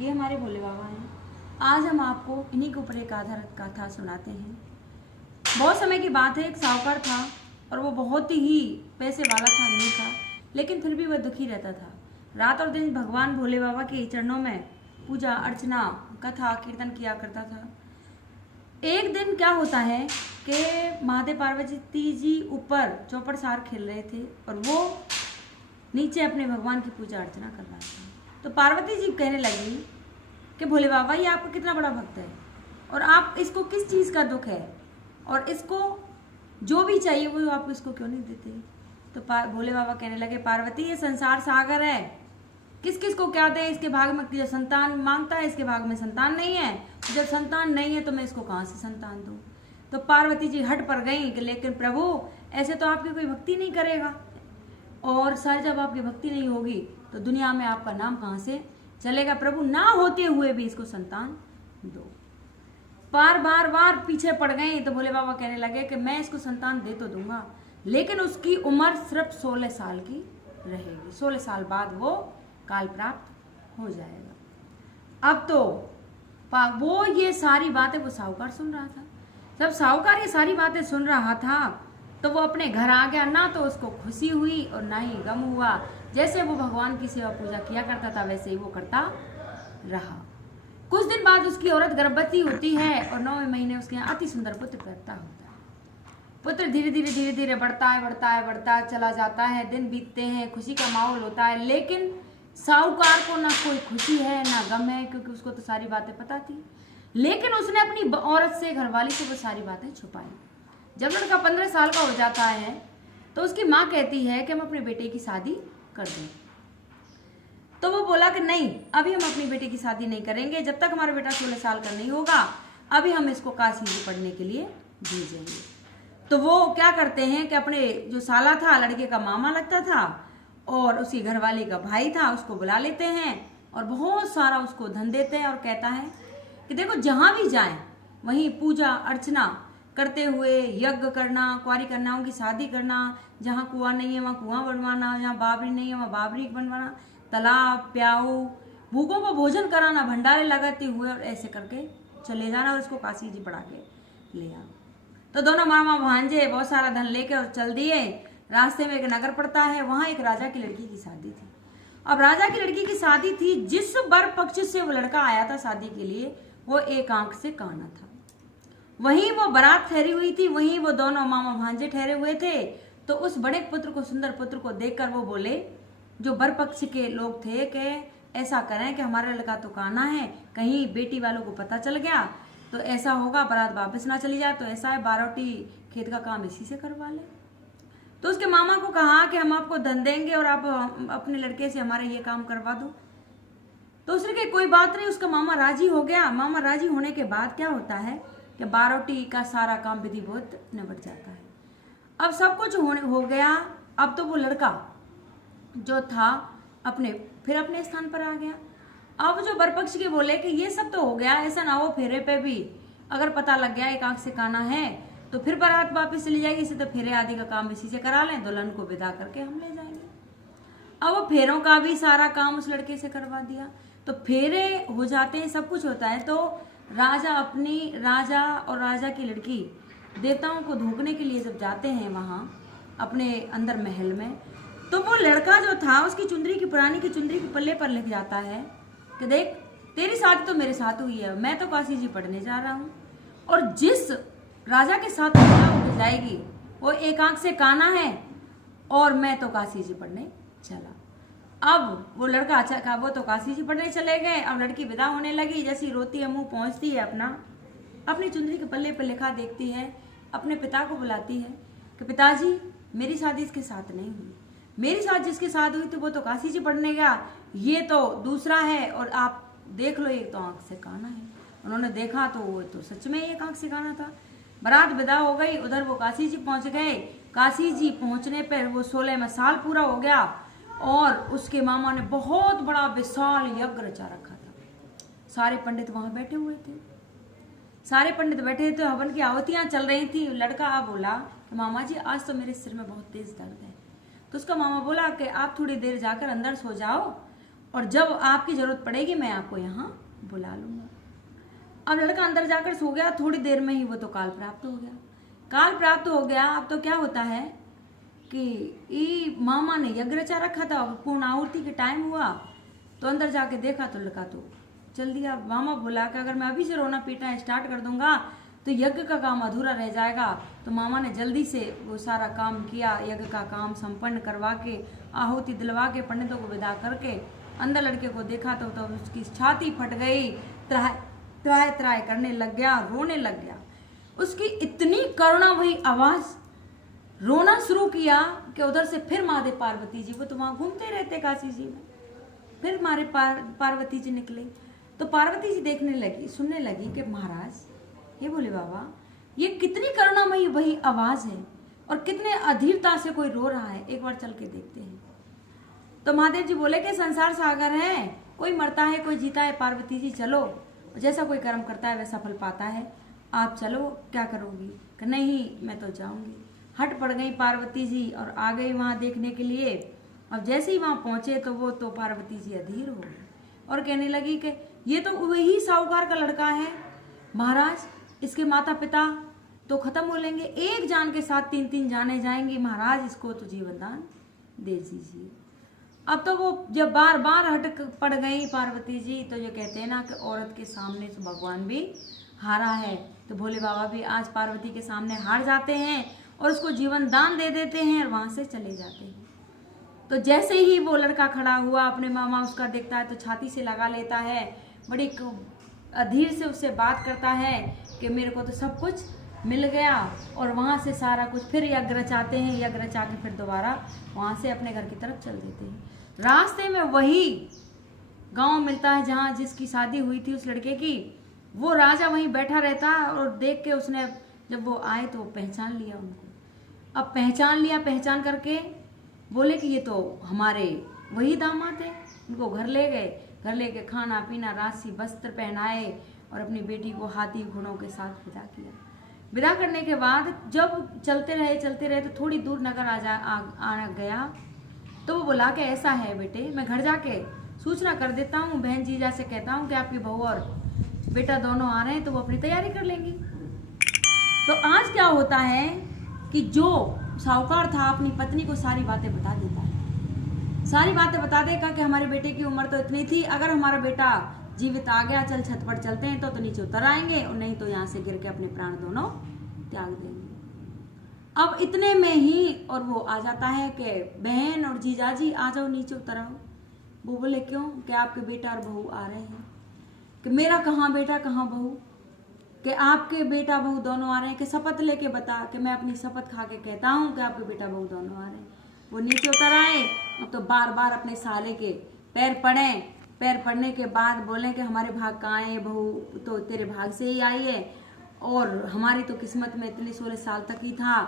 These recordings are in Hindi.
ये हमारे भोले बाबा हैं। आज हम आपको इन्हीं के ऊपर एक आधारित कथा सुनाते हैं। बहुत समय की बात है, एक साहूकार था और वो बहुत ही पैसे वाला था, अमीर था, लेकिन फिर भी वह दुखी रहता था। रात और दिन भगवान भोले बाबा के चरणों में पूजा अर्चना कथा कीर्तन किया करता था। एक दिन क्या होता है कि महादेव पार्वती जी ऊपर चौपड़ सार खेल रहे थे और वो नीचे अपने भगवान की पूजा अर्चना कर रहा था। तो पार्वती जी कहने लगी कि भोले बाबा, ये आपका कितना बड़ा भक्त है और आप इसको किस चीज़ का दुख है और इसको जो भी चाहिए वो आप इसको क्यों नहीं देते। तो भोले बाबा कहने लगे, पार्वती ये संसार सागर है, किस किस को क्या दे, इसके भाग में जो संतान मांगता है इसके भाग में संतान नहीं है, जब संतान नहीं है तो मैं इसको कहाँ से संतान दूँ। तो पार्वती जी हट पर गई कि लेकिन प्रभु ऐसे तो आपकी कोई भक्ति नहीं करेगा और सारी जब आपकी भक्ति नहीं होगी तो दुनिया में आपका नाम कहाँ से चलेगा। प्रभु ना होते हुए भी इसको संतान दो। बार बार पीछे पड़ गई तो भोले बाबा कहने लगे कि मैं इसको संतान दे तो दूंगा, लेकिन उसकी उम्र सिर्फ 16 साल की रहेगी। 16 साल बाद वो काल प्राप्त हो जाएगा। अब तो वो ये सारी बातें वो साहूकार सुन रहा था। जब साहूकार ये सारी बातें सुन रहा था तो वो अपने घर आ गया। ना तो उसको खुशी हुई और ना ही गम हुआ। जैसे वो भगवान की सेवा पूजा किया करता था वैसे ही वो करता रहा। कुछ दिन बाद उसकी औरत गर्भवती होती है और 9वें महीने उसके यहाँ अति सुंदर पुत्र पैदा होता है। पुत्र धीरे धीरे बढ़ता है चला जाता है। दिन बीतते हैं, खुशी का माहौल होता है, लेकिन साहूकार को ना कोई खुशी है ना गम है, क्योंकि उसको तो सारी बातें पता थी। लेकिन उसने अपनी औरत से, घरवाली से वो सारी बातें छुपाई। जब लड़का 15 साल का हो जाता है तो उसकी माँ कहती है कि हम अपने बेटे की शादी कर दें। तो वो बोला कि नहीं, अभी हम अपनी बेटी की शादी नहीं करेंगे, जब तक हमारा बेटा 16 साल का नहीं होगा अभी हम इसको काशी में पढ़ने के लिए भेजेंगे। तो वो क्या करते हैं कि अपने जो साला था, लड़के का मामा लगता था और उसकी घरवाली का भाई था, उसको बुला लेते हैं और बहुत सारा उसको धन देते हैं और कहता है कि देखो जहाँ भी जाए वहीं पूजा अर्चना करते हुए यज्ञ करना, कुंवारी कन्याओं की शादी करना, जहाँ कुआं नहीं है वहाँ कुआं बनवाना, जहाँ बाबरी नहीं है वहाँ बाबरी बनवाना, तालाब प्याऊ, भूखों को भोजन कराना, भंडारे लगाते हुए और ऐसे करके चले जाना और इसको काशी जी पढ़ा के ले आओ। तो दोनों मामा भांजे बहुत सारा धन लेके और चल दिए। रास्ते में एक नगर पड़ता है, वहाँ एक राजा की लड़की की शादी थी। अब राजा की लड़की की शादी थी, जिस वर पक्ष से वो लड़का आया था शादी के लिए वो एक आंख से काना था। वहीं वो बारात ठहरी हुई थी, वहीं वो दोनों मामा भांजे ठहरे हुए थे। तो उस बड़े पुत्र को, सुंदर पुत्र को देखकर वो बोले, जो बर पक्ष के लोग थे, कि ऐसा करें कि हमारा लड़का तो काना है, कहीं बेटी वालों को पता चल गया तो ऐसा होगा बारात वापस ना चली जाए, तो ऐसा है बारोटी खेत का काम इसी से करवा ले। तो उसके मामा को कहा कि हम आपको धन देंगे और आप अपने लड़के से हमारे ये काम करवा दो। तो उसने कहा कोई बात नहीं, उसका मामा राजी हो गया। मामा राजी होने के बाद क्या होता है कि बारोटी का सारा काम विधिवत निबट जाता है। अब सब कुछ हो गया। अब तो वो लड़का जो था फिर अपने स्थान पर आ गया। अब जो बरपक्ष के बोले कि ये सब तो हो गया, ऐसा ना हो फेरे पे भी अगर पता लग गया एक आंख से काना है तो फिर बारात वापस चली जाएगी, इसे तो फेरे आदि का काम इसी से करा लें, दुल्हन को विदा करके हम ले जाएंगे। अब वो फेरों का भी सारा काम उस लड़के से करवा दिया। तो फेरे हो जाते हैं, सब कुछ होता है। तो राजा और राजा की लड़की देवताओं को धोखने के लिए जब जाते हैं वहाँ अपने अंदर महल में, तो वो लड़का जो था उसकी चुंदरी की, पुरानी की चुंदरी के पल्ले पर लिख जाता है कि देख तेरी शादी तो मेरे साथ हुई है, मैं तो काशी जी पढ़ने जा रहा हूँ, और जिस राजा के साथ होकर जाएगी वो एक आंख से काना है और मैं तो काशी जी पढ़ने चला। अब वो लड़का अच्छा कहा, वो तो काशी जी पढ़ने चले गए। अब लड़की विदा होने लगी, जैसी रोती है मुंह पहुंचती है अपनी चुंदरी के पल्ले पर लिखा देखती है, अपने पिता को बुलाती है कि पिताजी मेरी शादी इसके साथ नहीं हुई, मेरी शादी जिसके साथ हुई थी वो तो काशी जी पढ़ने गया, ये तो दूसरा है और आप देख लो ये तो आंख से काना है। उन्होंने देखा तो वो तो सच में एक आंख से काना था। बारात विदा हो गई, उधर वो काशी जी पहुंच गए। काशी जी पहुंचने पर वो 16वां साल पूरा हो गया और उसके मामा ने बहुत बड़ा विशाल यज्ञ रचा रखा था। सारे पंडित वहां बैठे हुए थे, हवन की आहुतियां चल रही थी। लड़का बोला कि मामा जी आज तो मेरे सिर में बहुत तेज दर्द है। तो उसका मामा बोला कि आप थोड़ी देर जाकर अंदर सो जाओ और जब आपकी जरूरत पड़ेगी मैं आपको यहाँ बुला लूंगा। अब लड़का अंदर जाकर सो गया। थोड़ी देर में ही वो तो काल प्राप्त हो गया। काल प्राप्त हो गया। अब तो क्या होता है कि मामा ने यज्ञ रचा रखा था, पूर्ण आहुति के टाइम हुआ तो अंदर जाके देखा तो लड़का तो चल दिया। मामा बोला कि अगर मैं अभी से रोना पीटना स्टार्ट कर दूंगा तो यज्ञ का काम अधूरा रह जाएगा। तो मामा ने जल्दी से वो सारा काम किया, यज्ञ का काम संपन्न करवा के आहुति दिलवा के पंडितों को विदा करके अंदर लड़के को देखा तो उसकी छाती फट गई, त्राय त्राय करने लग गया, रोने लग गया। उसकी इतनी करुणा भई आवाज, रोना शुरू किया कि उधर से फिर महादेव पार्वती जी, वो तो वहां घूमते रहते काशी जी में, फिर हमारे पार्वती जी निकले। तो पार्वती जी देखने लगी, सुनने लगी कि महाराज ये बोले बाबा ये कितनी करुणामयी वही आवाज है और कितने अधीरता से कोई रो रहा है, एक बार चल के देखते हैं। तो महादेव जी बोले कि संसार सागर है, कोई मरता है कोई जीता है, पार्वती जी चलो, जैसा कोई कर्म करता है वैसा फल पाता है, आप चलो, क्या करोगी? कि नहीं मैं तो जाऊंगी। हट पड़ गई पार्वती जी और आ गई वहां देखने के लिए। अब जैसे ही वहां पहुंचे तो वो तो पार्वती जी अधीर हो गई और कहने लगी कि ये तो वही साहूकार का लड़का है महाराज, इसके माता पिता तो खत्म हो लेंगे, एक जान के साथ 3-3 जाने जाएंगी, महाराज इसको तो जीवन दान दे दीजिए। अब तो वो जब बार बार हट पड़ गई पार्वती जी, तो ये कहते हैं ना कि औरत के सामने तो भगवान भी हारा है। तो भोले बाबा भी आज पार्वती के सामने हार जाते हैं और उसको जीवन दान दे देते हैं और वहां से चले जाते हैं। तो जैसे ही वो लड़का खड़ा हुआ, अपने मामा उसका देखता है तो छाती से लगा लेता है, बड़ी अधीर से उससे बात करता है कि मेरे को तो सब कुछ मिल गया। और वहाँ से सारा कुछ फिर यज्ञ रचाते हैं, यज्ञ रचा के फिर दोबारा वहाँ से अपने घर की तरफ चल देते हैं। रास्ते में वही गांव मिलता है जहाँ जिसकी शादी हुई थी उस लड़के की, वो राजा वहीं बैठा रहता है और देख के उसने जब वो आए तो पहचान लिया उनको। अब पहचान लिया, पहचान करके बोले कि ये तो हमारे वही दामाद है। उनको घर ले गए, घर लेके खाना पीना राशि वस्त्र पहनाए और अपनी बेटी को हाथी घोड़ों के साथ विदा किया। विदा करने के बाद जब चलते रहे तो थोड़ी दूर नगर आ गया तो वो बोला कि ऐसा है बेटे, मैं घर जाके सूचना कर देता हूँ, बहन जीजा से कहता हूँ कि आपकी बहू और बेटा दोनों आ रहे हैं तो वो अपनी तैयारी कर लेंगी। तो आज क्या होता है कि जो साहूकार था अपनी पत्नी को सारी बातें बता देता है, सारी बातें बता देगा कि हमारे बेटे की उम्र तो इतनी थी, अगर हमारा बेटा जीवित आ गया, चल छत पर चलते हैं तो नीचे उतर आएंगे और नहीं तो यहाँ से गिर के अपने प्राण दोनों त्याग देंगे। अब इतने में ही और वो आ जाता है कि बहन और जीजाजी आ जाओ, नीचे उतर आओ। वो बोले क्यों? कि आपके बेटा और बहू आ रहे हैं। कि मेरा कहाँ बेटा कहाँ बहू? कि आपके बेटा बहू दोनों आ रहे हैं। कि शपथ लेके बता। कि मैं अपनी शपथ खा के कहता हूँ कि आपके बेटा बहू दोनों आ रहे हैं। वो नीचे उतर आए। अब तो बार बार अपने साले के पैर पड़े। पैर पड़ने के बाद बोले कि हमारे भाग कहाँ है, बहू तो तेरे भाग से ही आई है और हमारी तो किस्मत में इतने 16 साल तक ही था।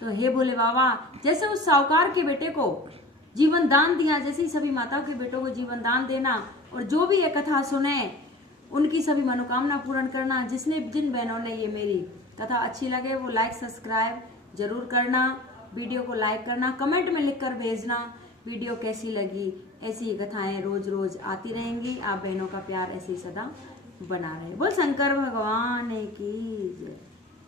तो हे भोले बाबा, जैसे उस साहूकार के बेटे को जीवन दान दिया, जैसे ही सभी माताओं के बेटों को जीवन दान देना और जो भी ये कथा सुने उनकी सभी मनोकामना पूर्ण करना। जिन बहनों ने ये मेरी कथा अच्छी लगे वो लाइक सब्सक्राइब जरूर करना, वीडियो को लाइक करना, कमेंट में लिखकर भेजना वीडियो कैसी लगी। ऐसी ही कथाएं रोज रोज आती रहेंगी। आप बहनों का प्यार ऐसे ही सदा बना रहे। बोल शंकर भगवान की जय।